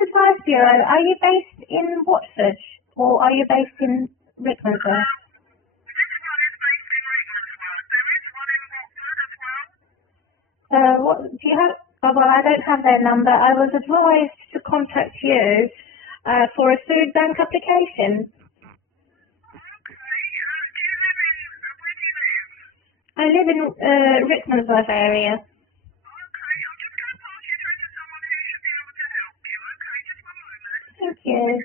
Advice Bureau, are you based in Watford or are you based in Rickmansworth? What do you have? Oh, well, I don't have their number. I was advised to contact you for a food bank application. I live in Rickmansworth area. Thank you.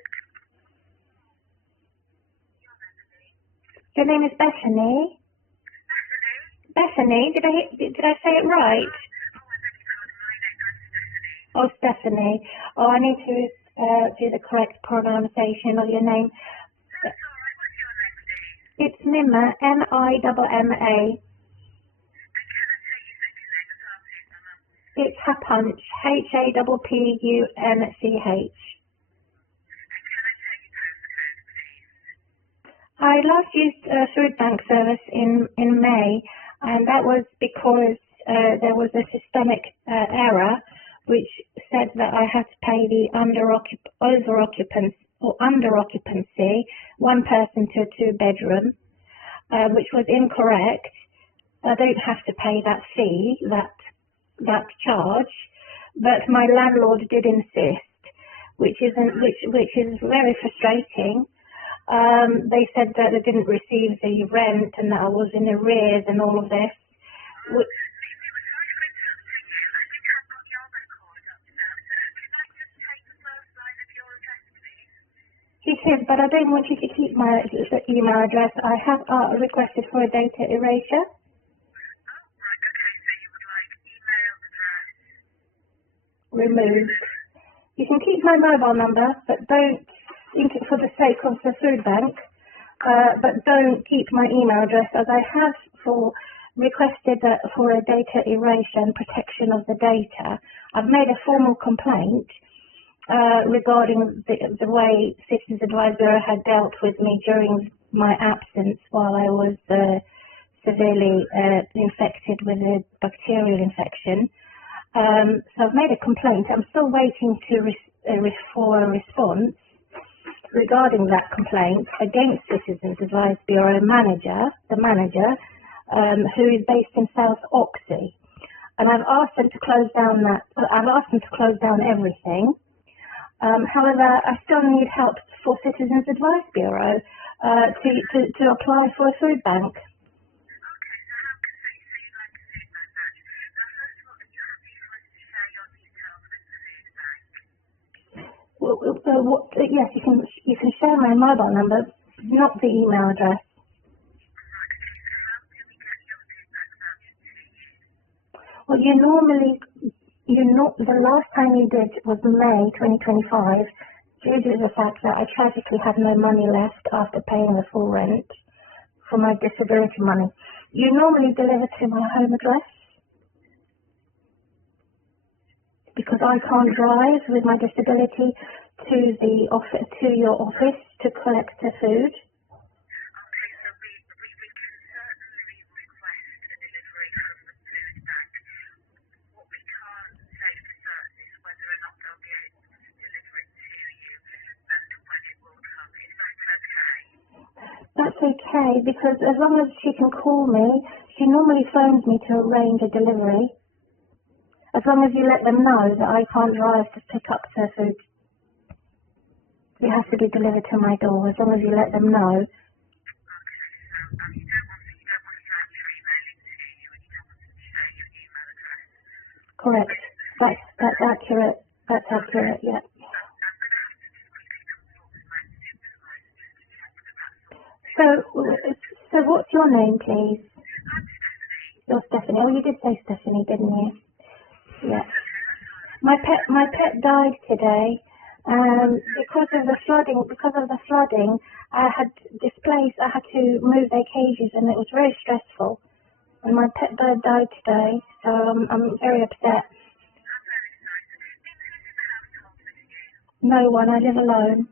Your name is Bethany. Bethany, did I say it right? Oh, Stephanie. Oh, I need to do the correct pronunciation of your name. It's Mimma, Mimma. It's Hapunch, Happunch. I last used a food bank service in May, and that was because there was a systemic error which said that I had to pay the under-occupancy, one person to a two-bedroom, which was incorrect. I don't have to pay that fee, that charge, but my landlord did insist, which is very frustrating. They said that they didn't receive the rent and that I was in arrears and all of this. He said, but I don't want you to keep my email address. I have requested for a data erasure. Removed. You can keep my mobile number, but don't, for the sake of the food bank, but don't keep my email address, as I have requested for a data erasure and protection of the data. I've made a formal complaint regarding the way Citizens Advice Bureau had dealt with me during my absence while I was severely infected with a bacterial infection. So I've made a complaint. I'm still waiting for a response regarding that complaint against Citizens Advice Bureau manager, who is based in South Oxley. And I've asked them to close down everything. However, I still need help for Citizens Advice Bureau to apply for a food bank. Yes, you can share my mobile number, not the email address. Well, the last time you did was May 2025, due to the fact that I tragically had no money left after paying the full rent for my disability money. You normally deliver to my home address because I can't drive with my disability to your office to collect the food. That's okay, because as long as she can call me, she normally phones me to arrange a delivery. As long as you let them know that I can't drive to pick up the food. It has to be delivered to my door, as long as you let them know. Correct. That's accurate. That's accurate, yeah. So what's your name, please? You're Stephanie. Oh, you did say Stephanie, didn't you? Yeah. My pet died today. Because of the flooding, I had to move their cages, and it was very stressful. And my pet died today, so I'm very upset. No one. I live alone.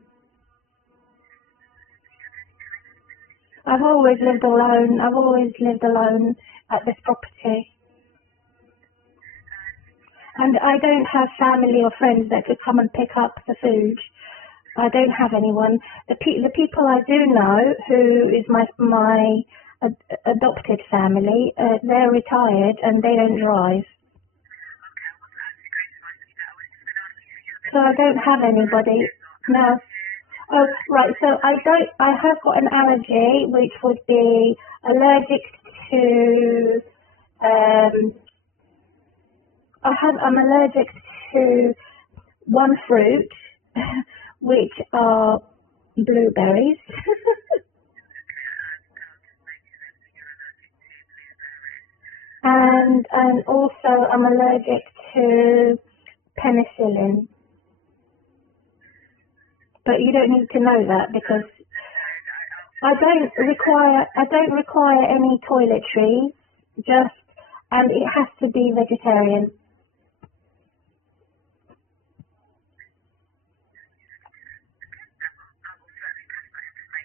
I've always lived alone at this property. And I don't have family or friends that could come and pick up the food. I don't have anyone. The people I do know, who is my adopted family, they're retired and they don't drive. So I don't have anybody. No. Oh, right. So I have got an allergy, which would be allergic to. I'm allergic to one fruit, which are blueberries. and also I'm allergic to penicillin. But you don't need to know that because I don't require any toiletries, and it has to be vegetarian.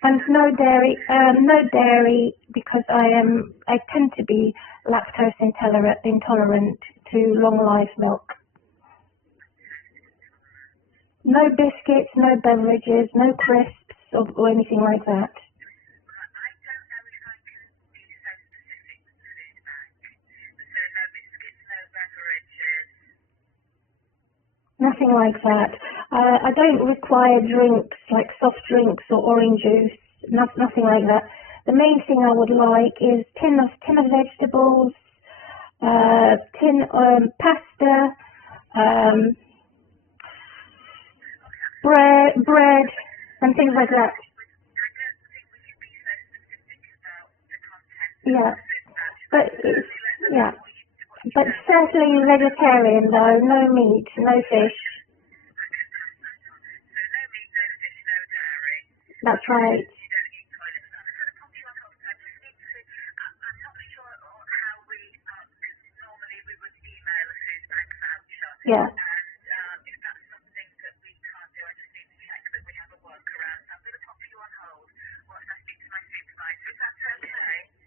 And no dairy because I tend to be lactose intolerant to long life milk. No biscuits, no beverages, no crisps or anything like that. Nothing like that. I don't require drinks like soft drinks or orange juice. Nothing like that. The main thing I would like is tin of vegetables, pasta, bread, and things like that. Yeah, but certainly vegetarian though. No meat, no fish. That's right. Yeah.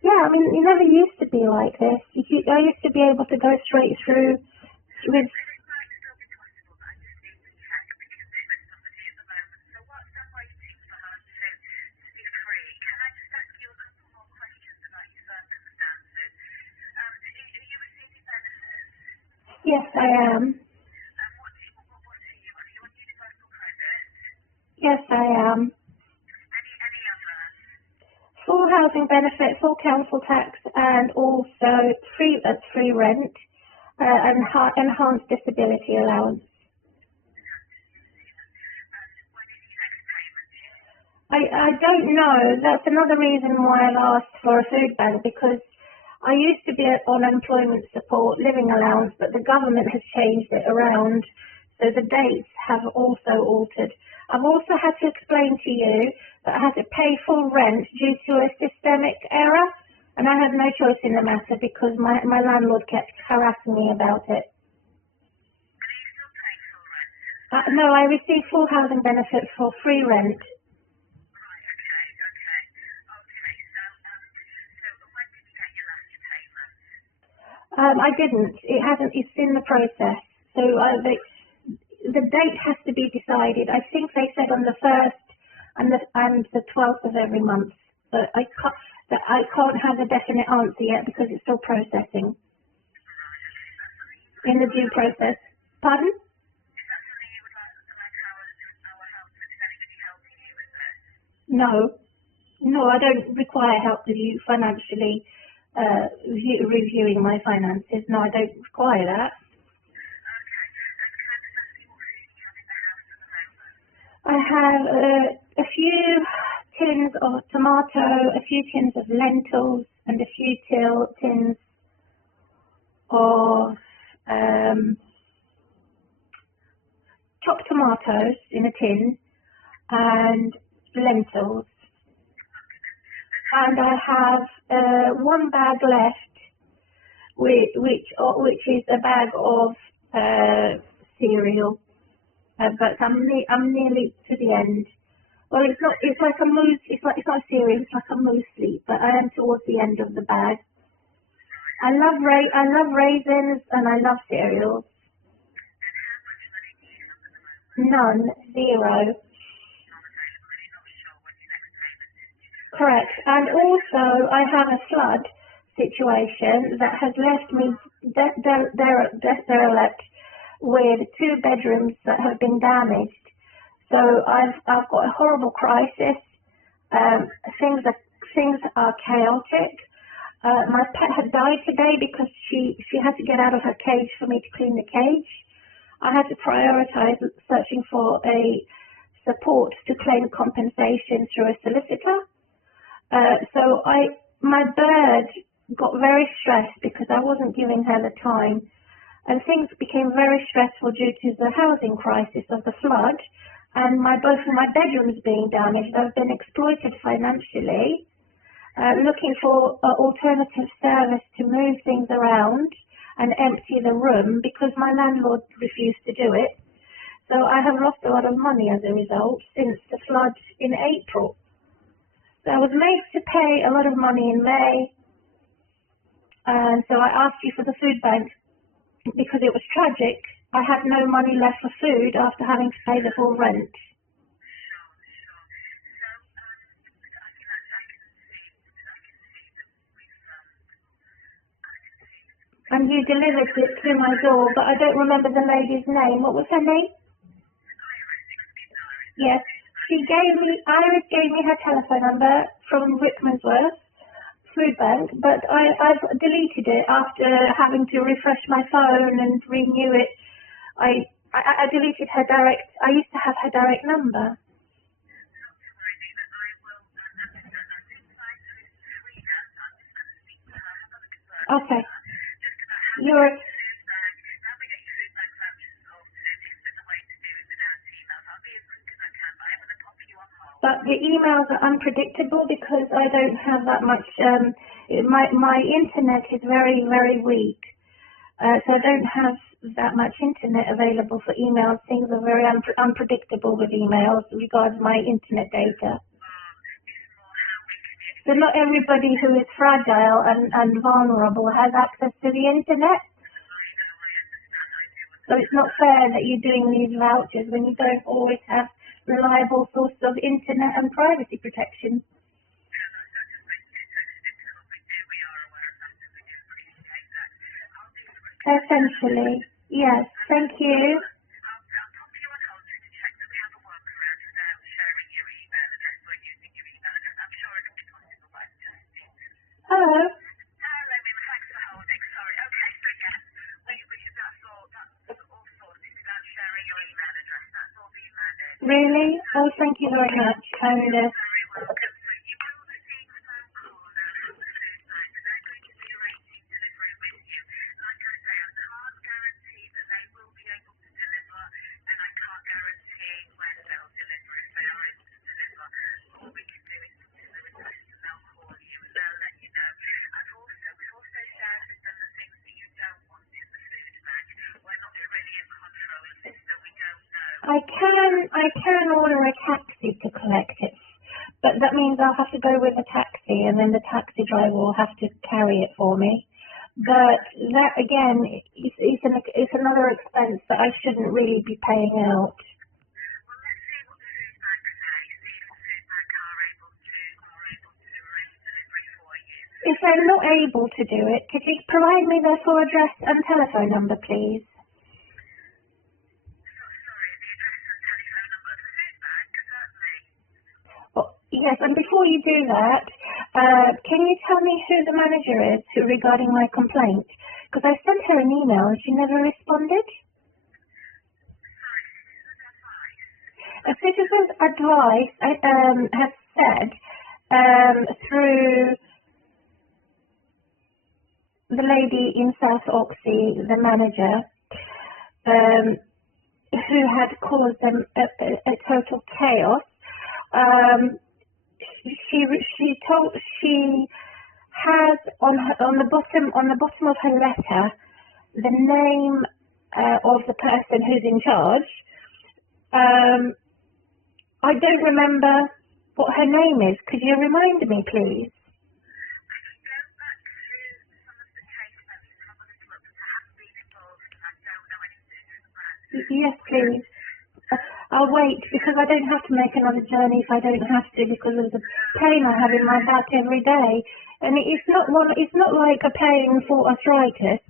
Yeah, I mean, it never used to be like this. I used to be able to go straight through with. Yes, I am. Yes, I am. Full housing benefit, full council tax, and also free rent, and enhanced disability allowance. I don't know. That's another reason why I've asked for a food bank, because I used to be on employment support, living allowance, but the government has changed it around, so the dates have also altered. I've also had to explain to you that I had to pay full rent due to a systemic error, and I had no choice in the matter because my landlord kept harassing me about it. No, I received full housing benefit for free rent. I didn't. It hasn't. It's in the process. So the date has to be decided. I think they said on the 1st and the 12th of every month. But I can't have a definite answer yet because it's still processing in the due process. Pardon? No, I don't require help with you financially reviewing my finances. No, I don't require that. I have a few tins of tomato, a few tins of lentils, and a few tins of chopped tomatoes in a tin, and lentils. And I have one bag left, which is a bag of cereal. But I'm nearly to the end. Well, it's not. It's like a mousse. It's not cereal. It's like a mousse, but I am towards the end of the bag. I love raisins and I love cereals. None, zero. Correct. And also, I have a flood situation that has left me derelict with 2 bedrooms that have been damaged. So I've got a horrible crisis. Things are chaotic. My pet had died today because she had to get out of her cage for me to clean the cage. I had to prioritize searching for a support to claim compensation through a solicitor. So my bird got very stressed because I wasn't giving her the time, and things became very stressful due to the housing crisis of the flood, and both of my bedrooms being damaged. I've been exploited financially, looking for alternative service to move things around and empty the room because my landlord refused to do it. So I have lost a lot of money as a result since the flood in April. So I was made to pay a lot of money in May, and so I asked you for the food bank because it was tragic. I had no money left for food after having to pay the full rent. And you delivered it to my door, but I don't remember the lady's name. What was her name? Yes. Iris gave me her telephone number from Rickmansworth Food Bank, but I've deleted it after having to refresh my phone and renew it. I deleted her direct. I used to have her direct number. Okay. But the emails are unpredictable because I don't have that much. My internet is very, very weak, so I don't have that much internet available for emails. Things are very unpredictable with emails regarding my internet data. So not everybody who is fragile and vulnerable has access to the internet. So it's not fair that you're doing these vouchers when you don't always have reliable sources of internet and privacy protection. Essentially, yes. Thank you. Hello. Really? Oh, thank you very much. And I can order a taxi to collect it, but that means I'll have to go with a taxi, and then the taxi driver will have to carry it for me. But that again is another expense that I shouldn't really be paying out. If I'm not able to do it, could you provide me their full address and telephone number, please? Yes, and before you do that, can you tell me who the manager is regarding my complaint? Because I sent her an email and she never responded. A citizen's advice has said through the lady in South Oxley, the manager, who had caused them a total chaos. She has on the bottom of her letter the name of the person who's in charge. I don't remember what her name is. Could you remind me, please? Yes, please. I'll wait because I don't have to make another journey if I don't have to because of the pain I have in my back every day. And it's not like a pain for arthritis,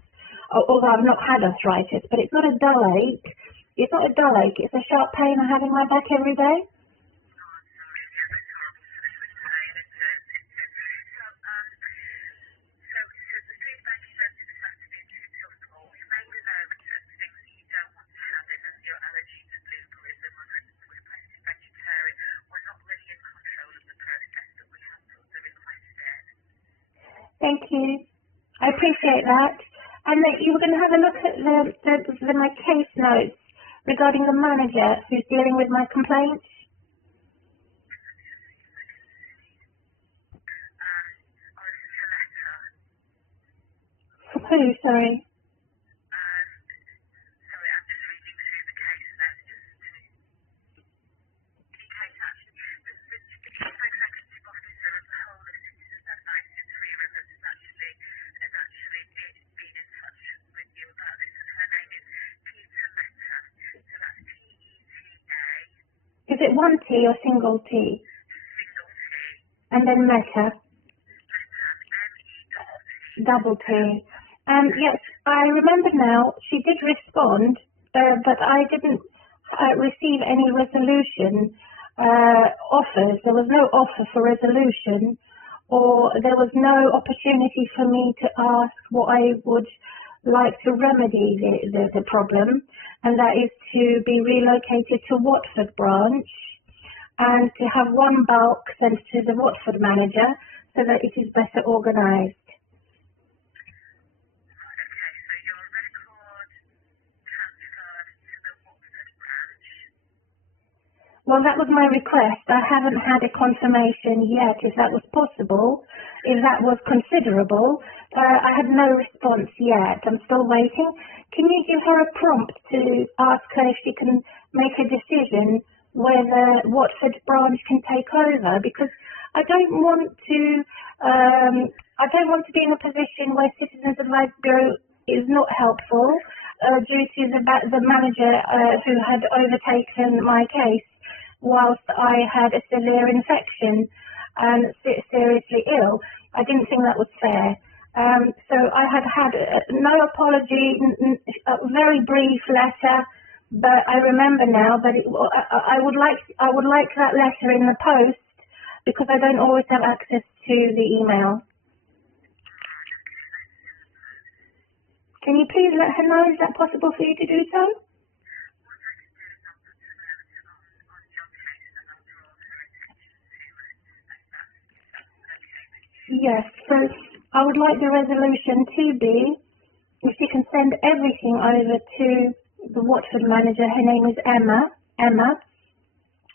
although I've not had arthritis, but it's not a dull ache. It's not a dull ache, it's a sharp pain I have in my back every day. Thank you. I appreciate that. And that you were going to have a look at my case notes regarding the manager who's dealing with my complaints. For who, sorry? Is it one T or single T? And then Meta? Double T. Yes, I remember now, she did respond, but I didn't receive any resolution offers. There was no offer for resolution, or there was no opportunity for me to ask what I would like to remedy the problem, and that is to be relocated to Watford branch and to have one bulk sent to the Watford manager so that it is better organised. Well, that was my request. I haven't had a confirmation yet if that was possible, if that was considerable. I had no response yet. I'm still waiting. Can you give her a prompt to ask her if she can make a decision whether Watford branch can take over? Because I don't want to be in a position where Citizens Advice Bureau is not helpful due to the manager who had overtaken my case whilst I had a severe infection and seriously ill. I didn't think that was fair. So I had no apology, a very brief letter, but I remember now that I would like that letter in the post because I don't always have access to the email. Can you please let her know? Is that possible for you to do so? Yes, so I would like the resolution to be, if you can send everything over to the Watford manager. Her name is Emma.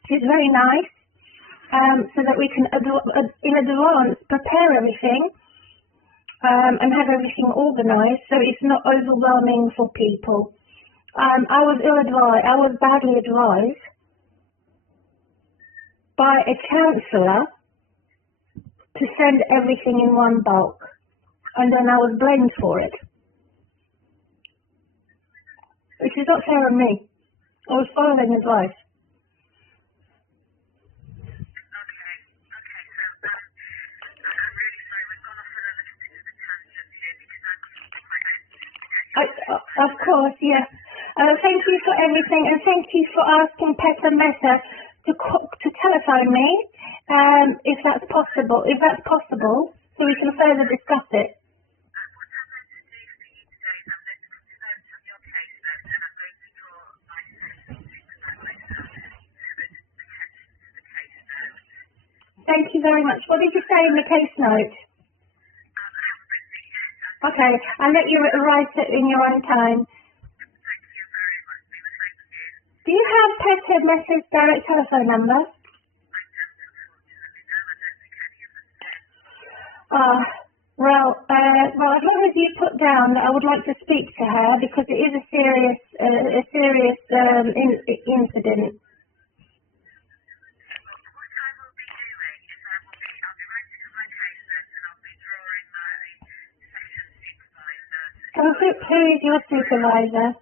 She's very nice, so that we can, in advance, prepare everything and have everything organised so it's not overwhelming for people. I was badly advised by a counsellor to send everything in one bulk, and then I was blamed for it. Which is not fair on me. I was following advice. Of course, yes. Thank you for everything, and thank you for asking Peter Meta to telephone me, if that's possible, so we can further discuss it. Thank you very much. What did you say in the case note? Okay, I'll let you write it in your own time. Do you have Peter Meta's direct telephone number? Well, as long as you put down that I would like to speak to her because it is a serious incident. Who is your supervisor?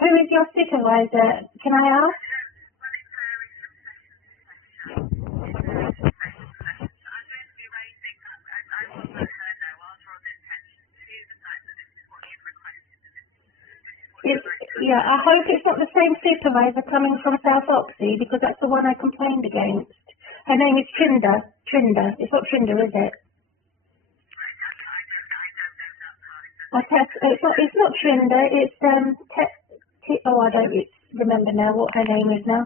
Who is your supervisor? Can I ask? Yeah, I hope it's not the same supervisor coming from South Oxy, because that's the one I complained against. Her name is Trinder. Trinder. It's not Trinder, is it? It's not Trinder. It's I don't remember now what her name is now.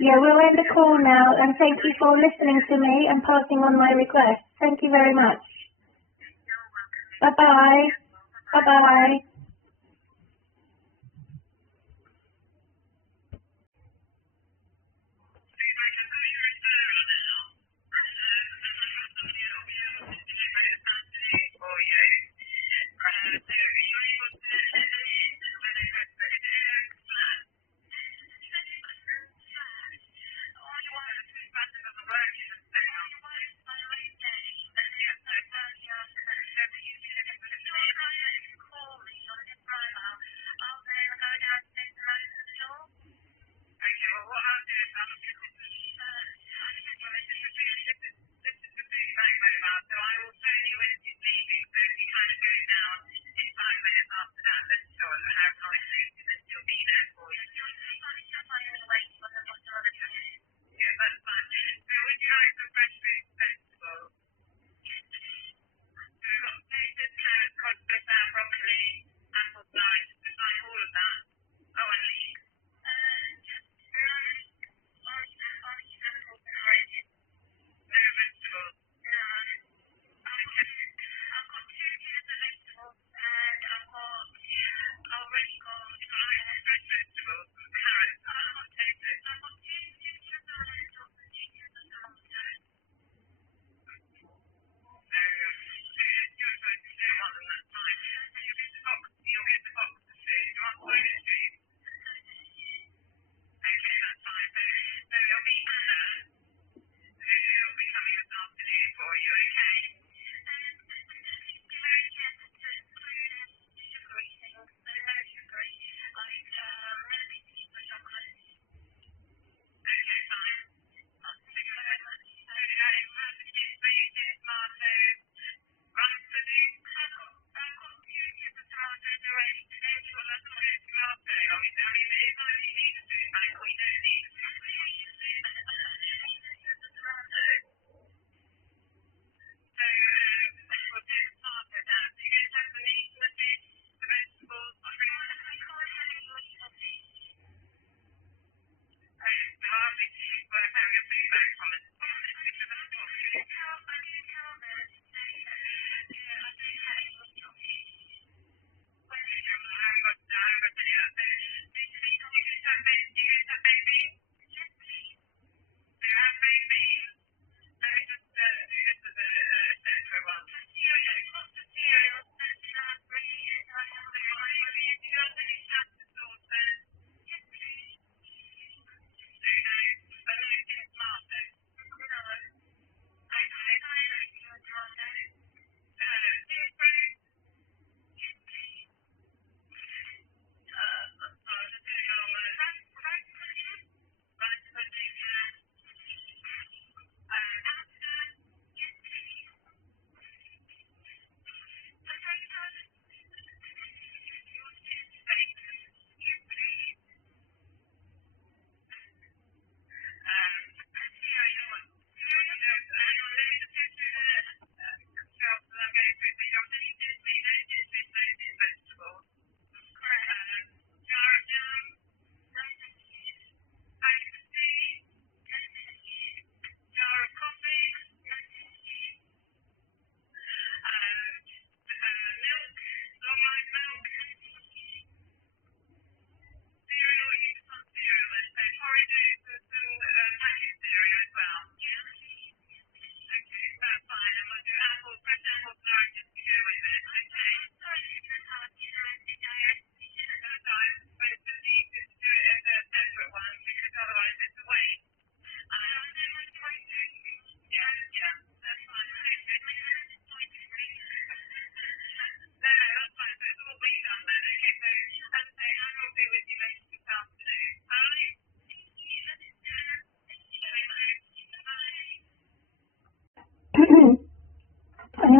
Yeah, we'll end the call now, and thank you for listening to me and passing on my request. Thank you very much. Bye-bye. Bye-bye.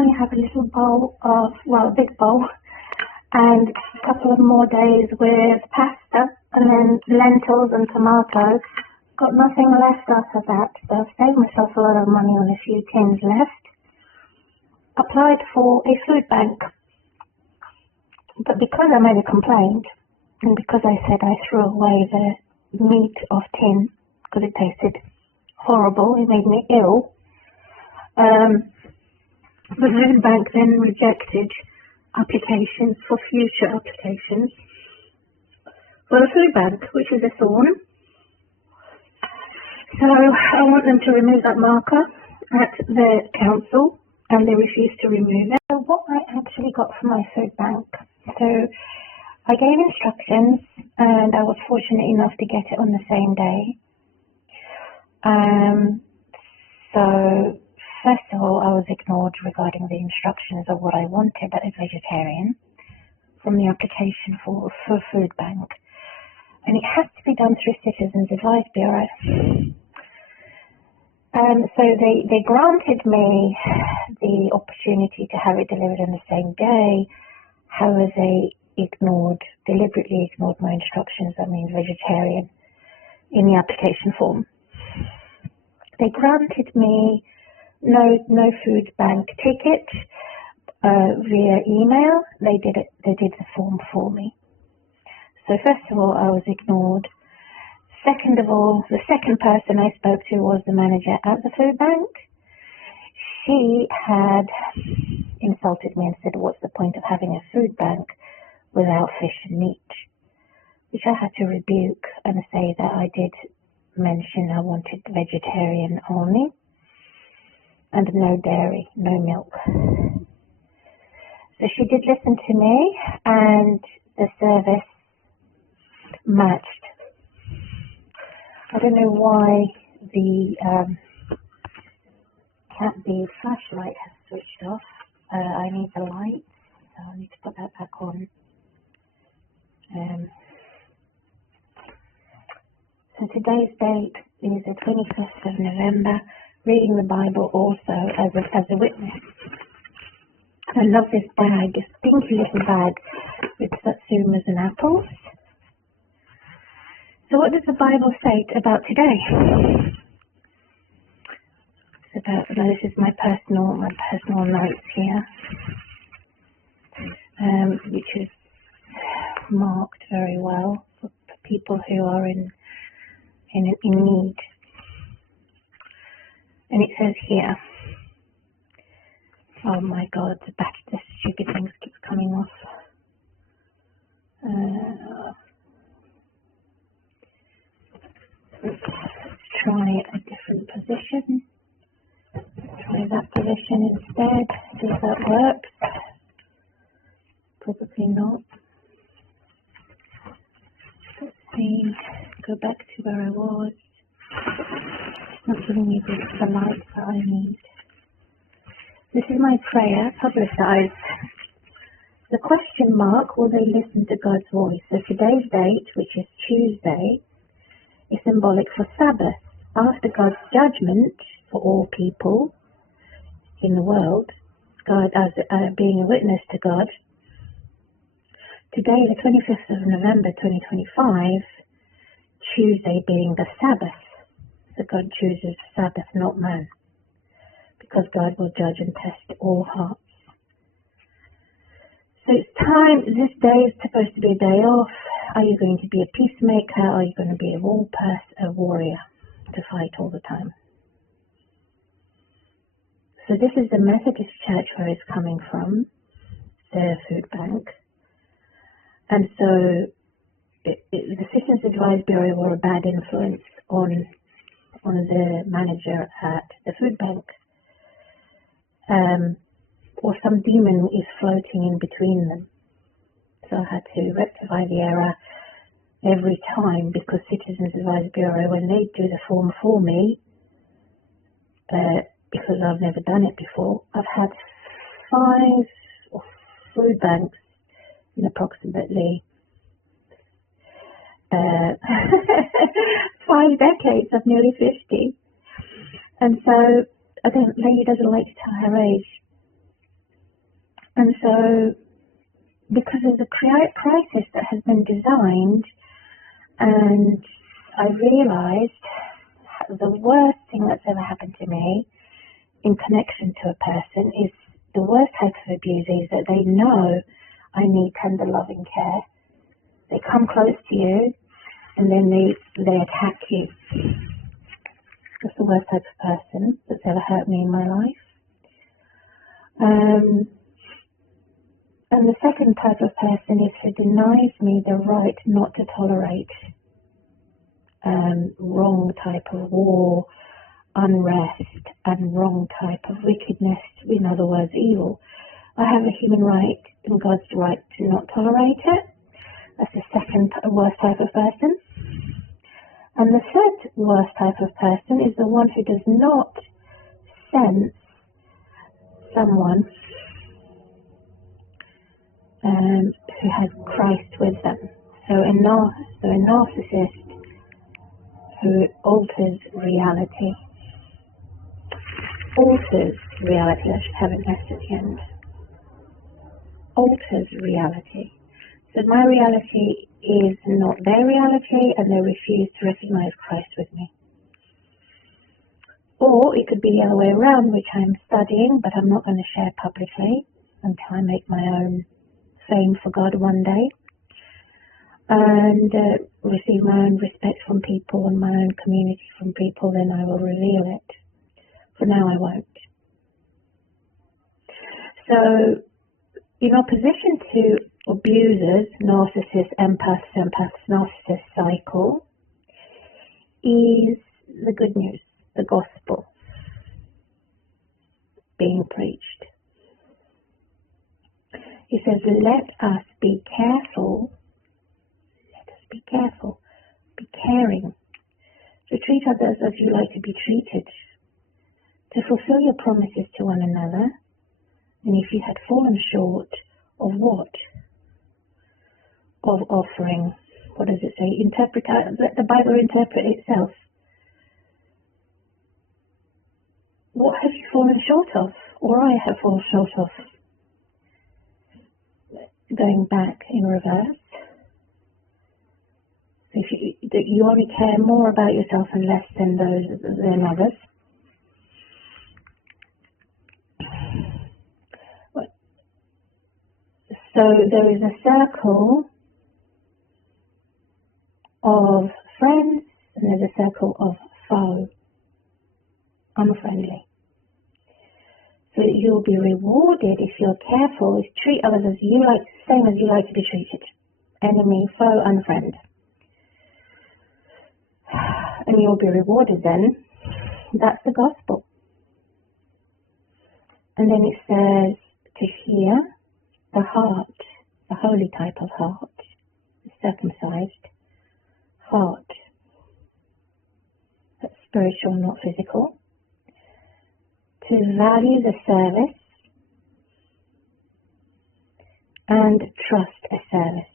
only have a little bowl of, well, a big bowl, and a couple of more days with pasta, and then lentils and tomatoes. Got nothing left after that, so I've saved myself a lot of money on a few tins left. Applied for a food bank, but because I made a complaint, and because I said I threw away the meat off tin, because it tasted horrible, it made me ill, the food bank then rejected applications for future applications for a food bank, which is a thorn. So I want them to remove that marker at the council, and they refused to remove it. So what I actually got from my food bank, so I gave instructions, and I was fortunate enough to get it on the same day. So first of all, I was ignored regarding the instructions of what I wanted as a vegetarian from the application for food bank, and it has to be done through Citizens Advice Bureau. So they granted me the opportunity to have it delivered on the same day. However, they deliberately ignored my instructions, that means vegetarian, in the application form. They granted me no food bank ticket via email. They did the form for me. So first of all, I was ignored. Second of all, the second person I spoke to was the manager at the food bank. She had insulted me and said, what's the point of having a food bank without fish and meat? Which I had to rebuke and say that I did mention I wanted vegetarian only, and no dairy, no milk. So she did listen to me, and the service matched. I don't know why the flashlight has switched off. I need the light, so I need to put that back on. So today's date is the 25th of November. Reading the Bible also as a witness. I love this bag, this pinky little bag with satsumas and apples. So what does the Bible say about today? It's about, this is my personal notes here, which is marked very well for people who are in need. And it says here, oh my God, the stupid things keep coming off. Let's try a different position. Try that position instead. See if that works. Probably not. Let's see. Go back to where I was. It's not giving me the light that I need. This is my prayer, publicized. The question mark, will they listen to God's voice? So today's date, which is Tuesday, is symbolic for Sabbath. After God's judgment for all people in the world, God as being a witness to God, today, the 25th of November 2025, Tuesday being the Sabbath. So God chooses Sabbath, not man, because God will judge and test all hearts. So it's time, this day is supposed to be a day off. Are you going to be a peacemaker? Are you going to be a warrior to fight all the time? So this is the Methodist church where it's coming from, their food bank. And so the Citizens Advice Bureau were a bad influence on the manager at the food bank. Or some demon is floating in between them. So I had to rectify the error every time, because Citizens Advice Bureau, when they do the form for me, because I've never done it before, I've had 5 food banks in approximately 5 decades of nearly 50. And so, the lady doesn't like to tell her age. And so, because of the crisis that has been designed, and I realised the worst thing that's ever happened to me in connection to a person is the worst type of abuse is that they know I need tender loving care. They come close to you and then they attack you. That's the worst type of person that's ever hurt me in my life. And the second type of person is who denies me the right not to tolerate wrong type of war, unrest, and wrong type of wickedness, in other words, evil. I have a human right and God's right to not tolerate it. That's the second worst type of person. And the third worst type of person is the one who does not sense someone who has Christ with them. So a narcissist who alters reality. Alters reality. I should have an S at the end. Alters reality. So my reality is not their reality, and they refuse to recognize Christ with me. Or it could be the other way around, which I'm studying, but I'm not going to share publicly until I make my own fame for God one day, and receive my own respect from people and my own community from people. Then I will reveal it. For now, I won't. So, in opposition to abusers, narcissists, empaths, narcissist cycle, is the good news, the gospel being preached. He says, let us be careful, be caring, to treat others as you like to be treated, to fulfill your promises to one another, and if you had fallen short of what? Of offering. What does it say? Let the Bible interpret itself. What have you fallen short of? Or I have fallen short of? Going back in reverse. If you only care more about yourself and less than others. So there is a circle of friends and there's a circle of foe, unfriendly. So you'll be rewarded if you're careful, if you treat others as you like, same as you like to be treated. Enemy, foe, unfriend. And you'll be rewarded then. That's the gospel. And then it says to hear the heart, the holy type of heart, the circumcised heart. That's spiritual, not physical. To value the service and trust a service.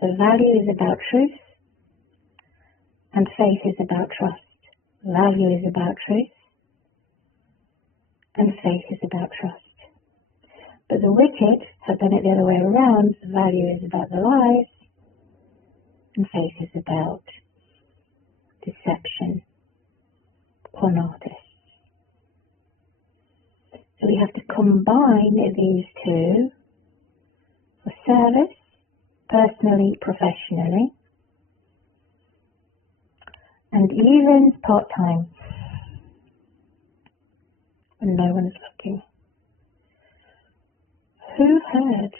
So value is about truth and faith is about trust. Value is about truth and faith is about trust. But the wicked have done it the other way around. Value is about the lies and faith is about deception, con artists. So we have to combine these two for service, personally, professionally, and even part-time when no one's looking. Who heard?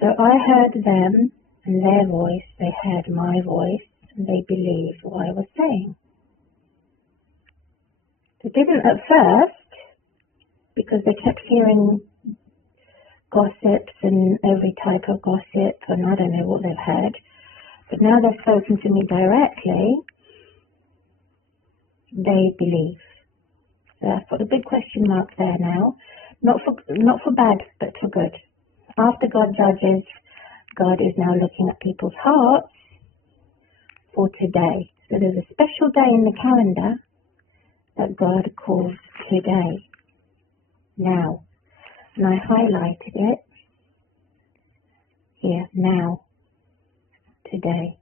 So I heard them and their voice, they heard my voice, and they believed what I was saying. They didn't at first, because they kept hearing gossips and every type of gossip, and I don't know what they've heard. But now they've spoken to me directly, they believe. So I've put a big question mark there now. Not for bad, but for good. After God judges, God is now looking at people's hearts for today. So there's a special day in the calendar that God calls today. now. And I highlighted it here, now, today.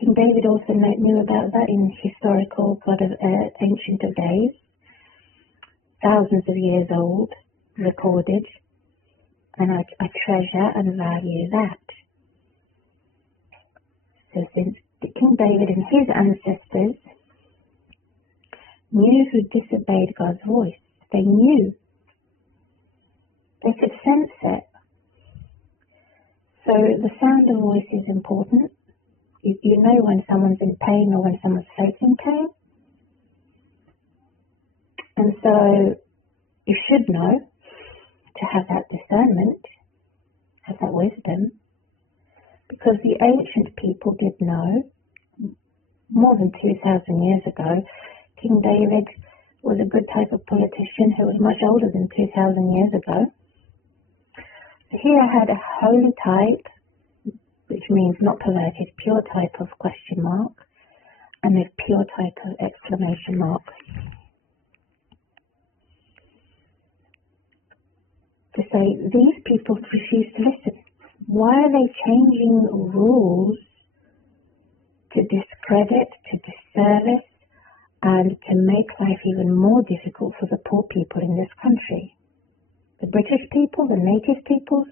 King David also knew about that in historical Ancient of Days, thousands of years old, recorded, and I treasure and value that. So since King David and his ancestors knew who disobeyed God's voice, they knew. They could sense it. So the sound of voice is important. You know when someone's in pain or when someone's facing pain. And so you should know to have that discernment, have that wisdom, because the ancient people did know. More than 2,000 years ago, King David was a good type of politician who was much older than 2,000 years ago. So here I had a holy type, which means not perverted, pure type of question mark, and a pure type of exclamation mark. To say, these people refuse to listen. Why are they changing rules to discredit, to disservice, and to make life even more difficult for the poor people in this country? The British people, the native peoples,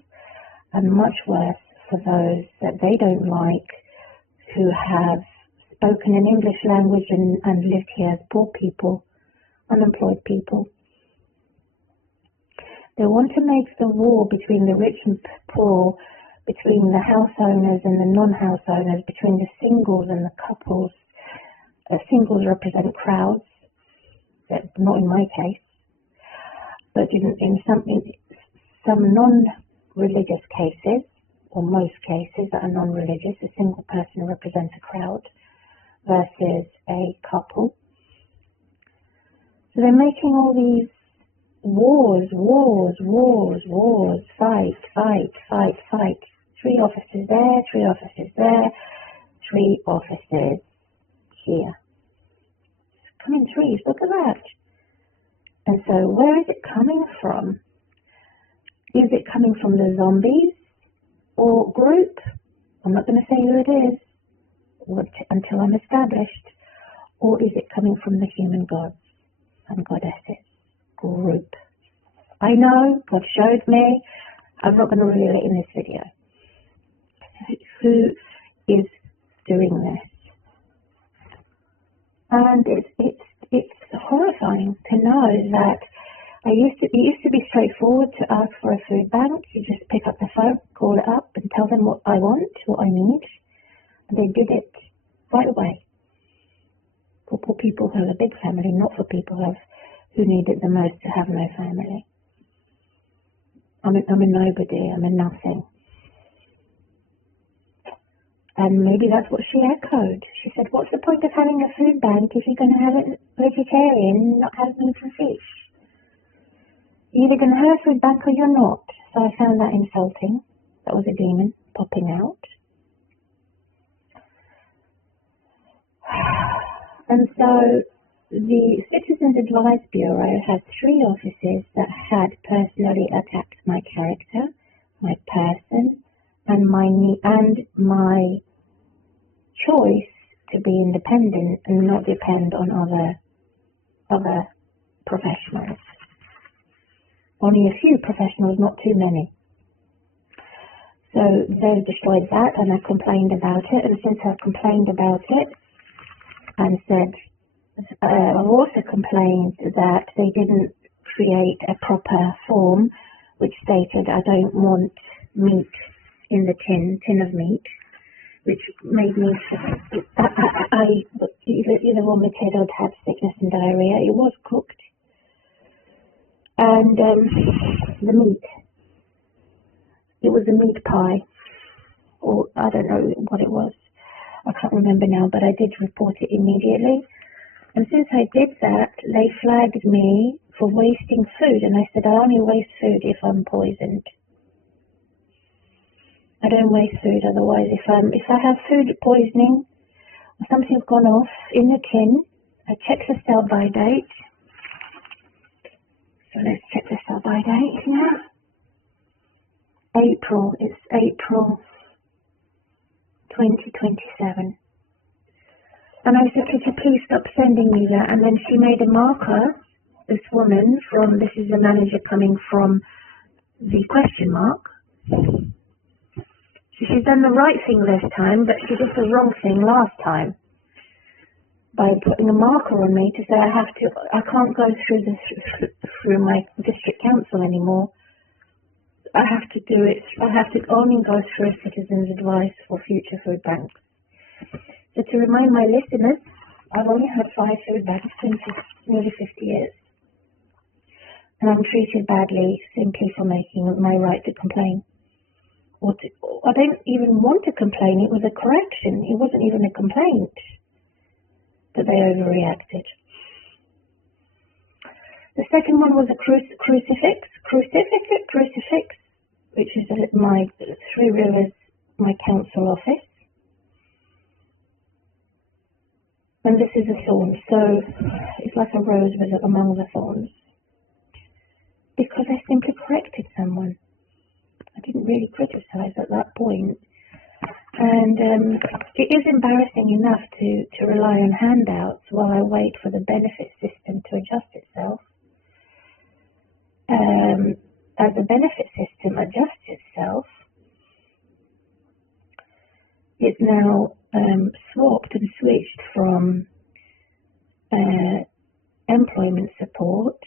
and much worse for those that they don't like, who have spoken an English language and lived here as poor people, unemployed people. They want to make the war between the rich and poor, between the house owners and the non-house owners, between the singles and the couples. Singles represent crowds, not in my case, but in some non-religious cases, or most cases that are non-religious, a single person represents a crowd versus a couple. So they're making all these wars, fight. 3 officers there, 3 officers there, 3 officers here. Come in threes, look at that. And so where is it coming from? Is it coming from the zombies or group? I'm not going to say who it is until I'm established. Or is it coming from the human gods and goddesses? Group. I know, God showed me. I'm not going to reveal it in this video. Who is doing this? And it's horrifying to know that it used to be straightforward to ask for a food bank. You just pick up the phone, call it up, and tell them what I want, what I need. And they did it right away. For poor people who have a big family, not for people who need it the most to have no family. I'm a nobody, I'm a nothing. And maybe that's what she echoed. She said, what's the point of having a food bank if you're going to have it vegetarian and not have meat and fish? You're either going to have a food bank or you're not. So I found that insulting. That was a demon popping out. And so the Citizens Advice Bureau had 3 officers that had personally attacked my character, my person, and my choice to be independent and not depend on other professionals. Only a few professionals, not too many. So they've destroyed that, and I complained about it. And since I've complained about it and said, I've also complained that they didn't create a proper form which stated I don't want meat in the tin of meat, which made me, I either vomited or had sickness and diarrhea. It was cooked. And the meat, it was a meat pie, or I don't know what it was. I can't remember now, but I did report it immediately. And since I did that, they flagged me for wasting food, and I said I only waste food if I'm poisoned. I don't waste food otherwise. If I have food poisoning or something's gone off in the tin, I check the sell-by date. So let's check the by date now. April. It's April 2027. And I said, could you please stop sending me that? And then she made a marker, this woman, from, this is the manager coming from the question mark. So she's done the right thing this time, but she did the wrong thing last time by putting a marker on me to say I can't go through this through my district council anymore. I have to do it. I have to only go through a citizen's advice for future food banks. So to remind my listeners, I've only had 5 food banks in nearly 50 years. And I'm treated badly simply for making my right to complain. I don't even want to complain. It was a correction. It wasn't even a complaint. But they overreacted. The second one was a crucifix, which is at my Three Rivers, my council office. And this is a thorn, so it's like a rose among the thorns. Because I simply corrected someone. I didn't really criticize at that point. And it is embarrassing enough to rely on handouts while I wait for the benefit system to adjust itself. As the benefit system adjusts itself, it's now swapped and switched from employment support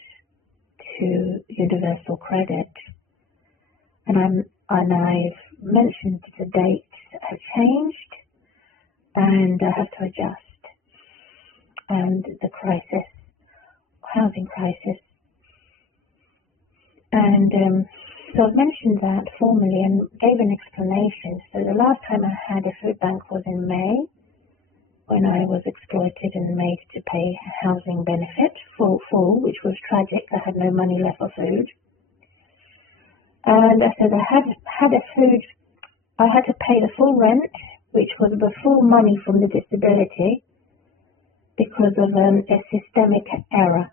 to universal credit. And I've mentioned the dates have changed and I have to adjust. And the crisis, housing crisis. And so I've mentioned that formally and gave an explanation. So the last time I had a food bank was in May, when I was exploited and made to pay housing benefit full, which was tragic. I had no money left for food. And I said I had to pay the full rent, which was the full money from the disability, because of a systemic error.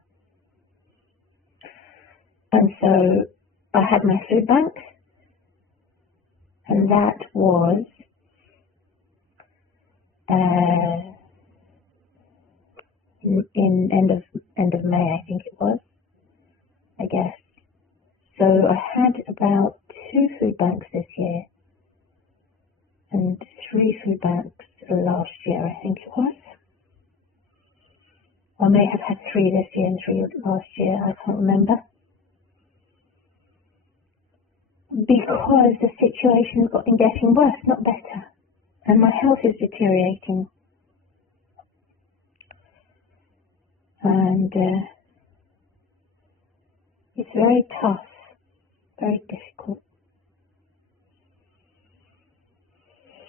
And so I had my food bank, and that was in end of May, I think it was, I guess. So I had about 2 food banks this year, and 3 food banks last year, I think it was. I may have had 3 this year and 3 last year, I can't remember. Because the situation has gotten getting worse, not better. And my health is deteriorating. And it's very tough, very difficult.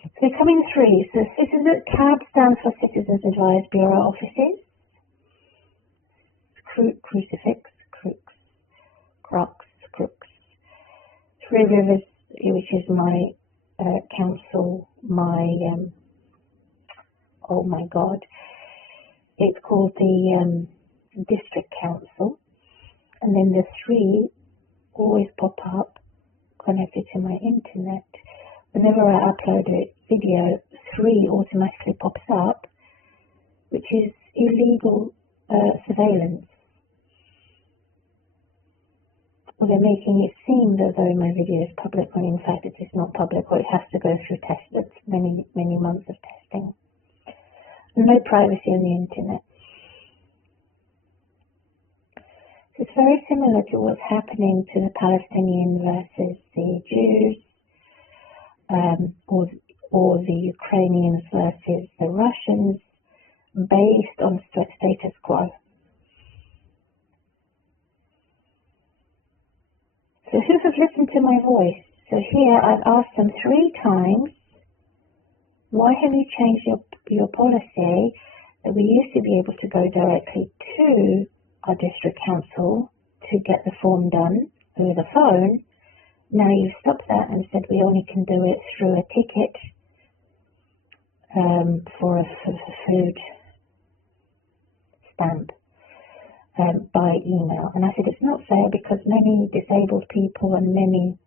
So they're coming 3. So CAB stands for Citizens Advice Bureau Offices. Crucifix, crux. Three Rivers, which is my council, oh my God, it's called the district council, and then the 3 always pop up connected to my internet. Whenever I upload a video, 3 automatically pops up, which is illegal surveillance. Well, they're making it seem as though my video is public when in fact it is not public, or it has to go through many months of testing. No privacy on the internet. So it's very similar to what's happening to the Palestinians versus the Jews, or the Ukrainians versus the Russians, based on status quo. So who has listened to my voice? So here I've asked them 3 times, why have you changed your policy that we used to be able to go directly to our district council to get the form done over the phone? Now you've stopped that and said we only can do it through a ticket for a food stamp. by email. And I said, it's not fair because many disabled people and many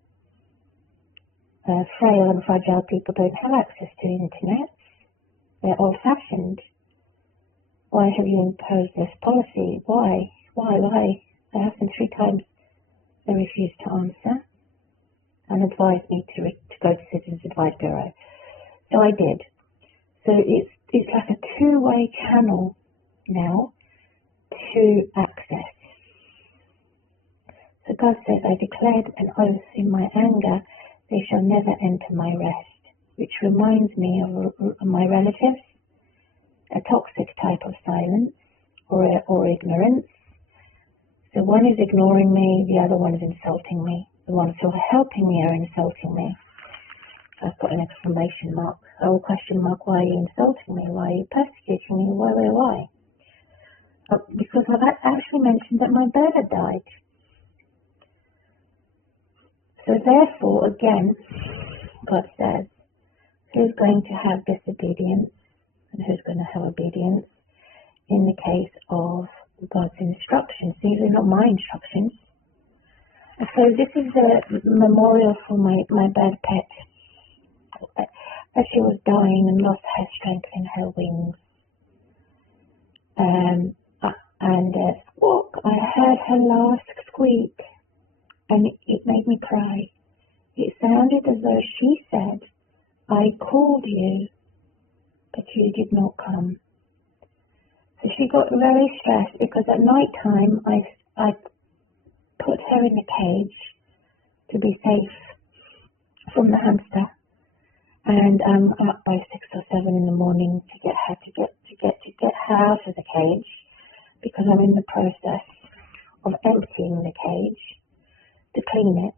frail and fragile people don't have access to the internet. They're old-fashioned. Why have you imposed this policy? Why? I asked them 3 times. They refused to answer and advised me to go to Citizens Advice Bureau. So I did. So it's like a two-way channel now to access. So God says, I declared an oath in my anger, they shall never enter my rest, which reminds me of my relatives, a toxic type of silence or ignorance. So one is ignoring me, the other one is insulting me. The ones who are helping me are insulting me. I've got an exclamation mark, oh, question mark, why are you insulting me? Why are you persecuting me? Why? Because I've actually mentioned that my bird had died. So therefore, again, God says, who's going to have disobedience and who's going to have obedience in the case of God's instructions? These are not my instructions. And so this is a memorial for my bird pet. As she was dying and lost her strength in her wings. And squawk, I heard her last squeak, and it made me cry. It sounded as though she said, I called you, but you did not come. So she got very stressed because at night time I put her in a cage to be safe from the hamster. And I'm up by 6 or 7 in the morning to get her out of the cage, because I'm in the process of emptying the cage to clean it.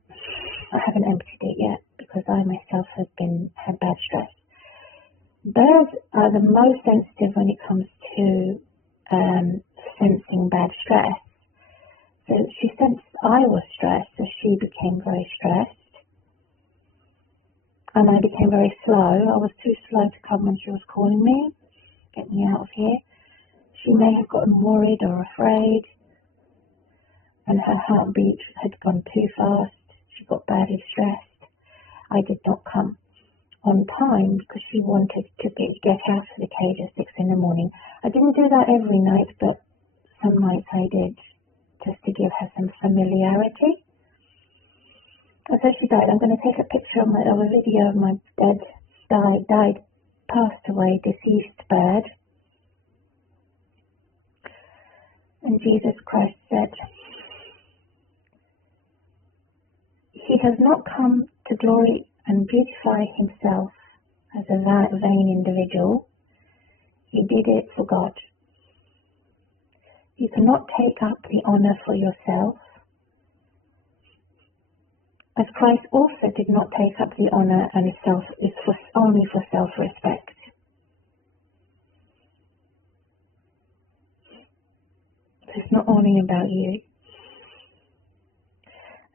I haven't emptied it yet because I myself had bad stress. Birds are the most sensitive when it comes to sensing bad stress. So she sensed I was stressed, so she became very stressed. And I became very slow. I was too slow to come when she was calling me, get me out of here. She may have gotten worried or afraid, and her heartbeat had gone too fast. She got badly stressed. I did not come on time because she wanted to get out of the cage at 6 in the morning. I didn't do that every night, but some nights I did, just to give her some familiarity. And so she died. I'm going to take a picture of a video of my died, passed away, deceased bird. And Jesus Christ said, He has not come to glory and beautify Himself as a vain individual. He did it for God. You cannot take up the honor for yourself, as Christ also did not take up the honor and only for self-respect. It's not only about you.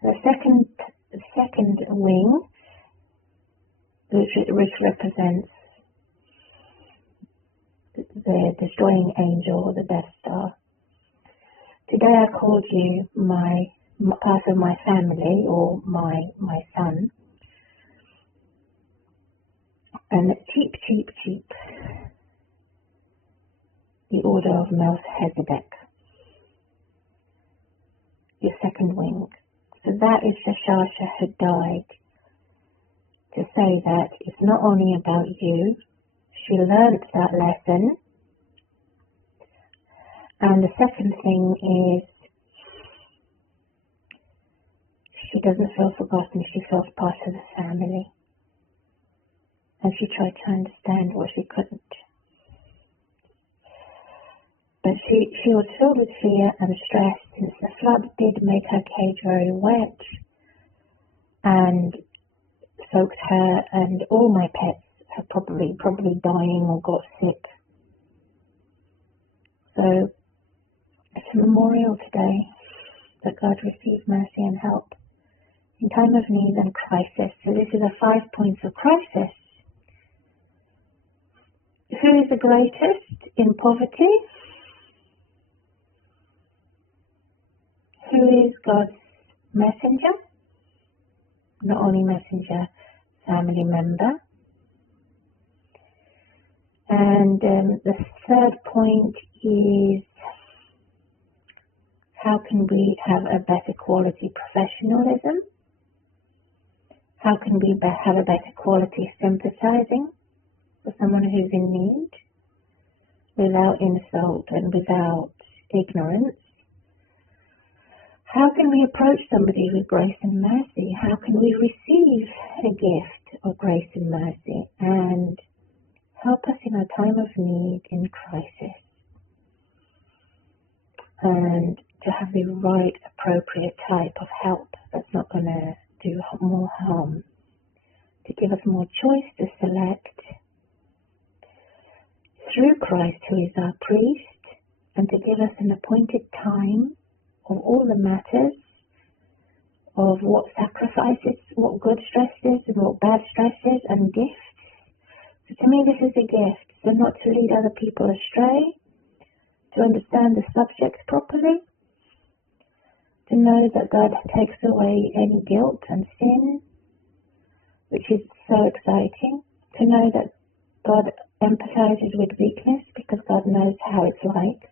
The second wing, which represents the destroying angel or the Death Star. Today I called you part of my family or my son. And cheap, the order of Melchizedek, your second wing. So that is Shasha who died, to say that it's not only about you. She learnt that lesson. And the second thing is, she doesn't feel forgotten, she feels part of the family. And she tried to understand what she couldn't. But she was filled with fear and stress, since the flood did make her cage very wet and soaked her and all my pets are probably dying or got sick. So it's a memorial today that God receive mercy and help in time of need and crisis. So this is the 5 points of crisis. Who is the greatest in poverty? who is God's messenger, not only messenger, family member. And the third point is, how can we have a better quality professionalism? How can we have a better quality sympathizing for someone who's in need without insult and without ignorance? How can we approach somebody with grace and mercy? How can we receive a gift of grace and mercy and help us in our time of need, in crisis? And to have the right, appropriate type of help that's not going to do more harm. To give us more choice to select through Christ, who is our priest, and to give us an appointed time of all the matters of what sacrifices, what good stresses and what bad stresses, and gifts. So to me this is a gift, so not to lead other people astray, to understand the subject properly, to know that God takes away any guilt and sin, which is so exciting, to know that God empathizes with weakness because God knows how it's like.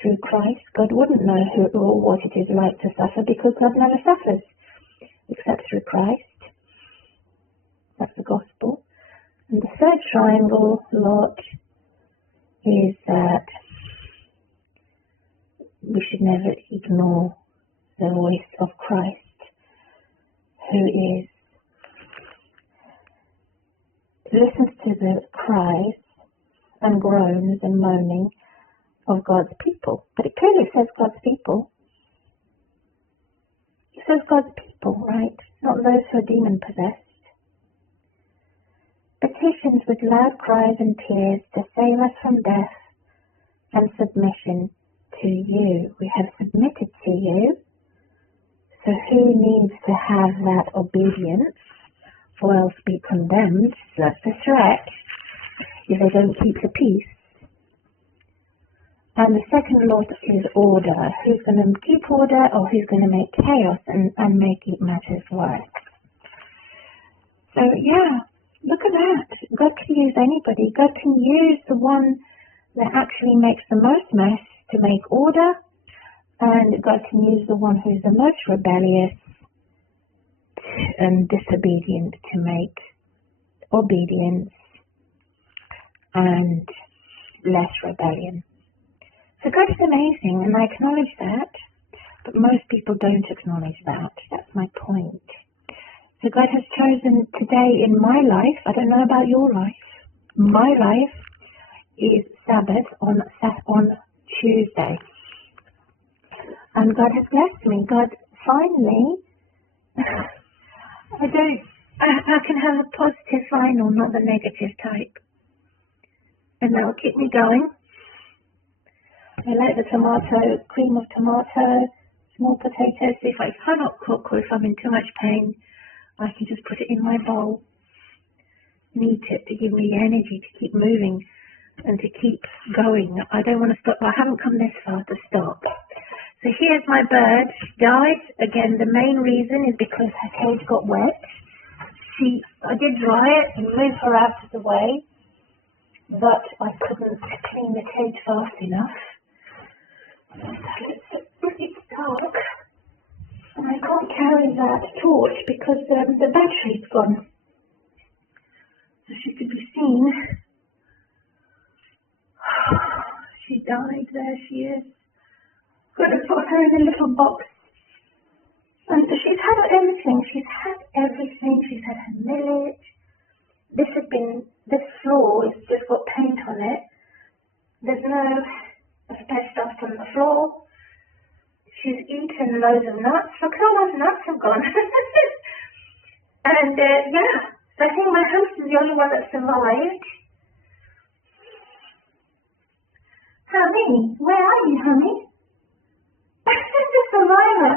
Through Christ, God wouldn't know who or what it is like to suffer because God never suffers except through Christ. That's the gospel. And the third triangle lot is that we should never ignore the voice of Christ, who listens to the cries and groans and moaning of God's people. But it clearly says God's people. It says God's people, right? Not those who are demon-possessed. Petitions with loud cries and tears to save us from death and submission to you. We have submitted to you. So who needs to have that obedience or else be condemned? So that's the threat if they don't keep the peace. And the second lot is order. Who's going to keep order or who's going to make chaos and make matters worse? So yeah, look at that. God can use anybody. God can use the one that actually makes the most mess to make order, and God can use the one who's the most rebellious and disobedient to make obedience and less rebellion. So God is amazing, and I acknowledge that, but most people don't acknowledge that. That's my point. So God has chosen today in my life, I don't know about your life, my life is Sabbath on Tuesday. And God has blessed me. God finally, I can have a positive final, not the negative type. And that will keep me going. I like the tomato, cream of tomato, small potatoes. If I cannot cook or if I'm in too much pain, I can just put it in my bowl. Eat it to give me the energy to keep moving and to keep going. I don't want to stop. I haven't come this far to stop. So here's my bird. She died. Again, the main reason is because her cage got wet. I did dry it and move her out of the way, but I couldn't clean the cage fast enough. It's dark, and I can't carry that torch because the battery's gone. So she could be seen. She died. There she is. Got to put her in a little box. And she's had everything. She's had her millet. This floor has just got paint on it. There's no asbestos on the floor. She's eaten loads of nuts. Look how those nuts have gone. And yeah, so I think my host is the only one that survived. Honey, where are you, honey? The survivor.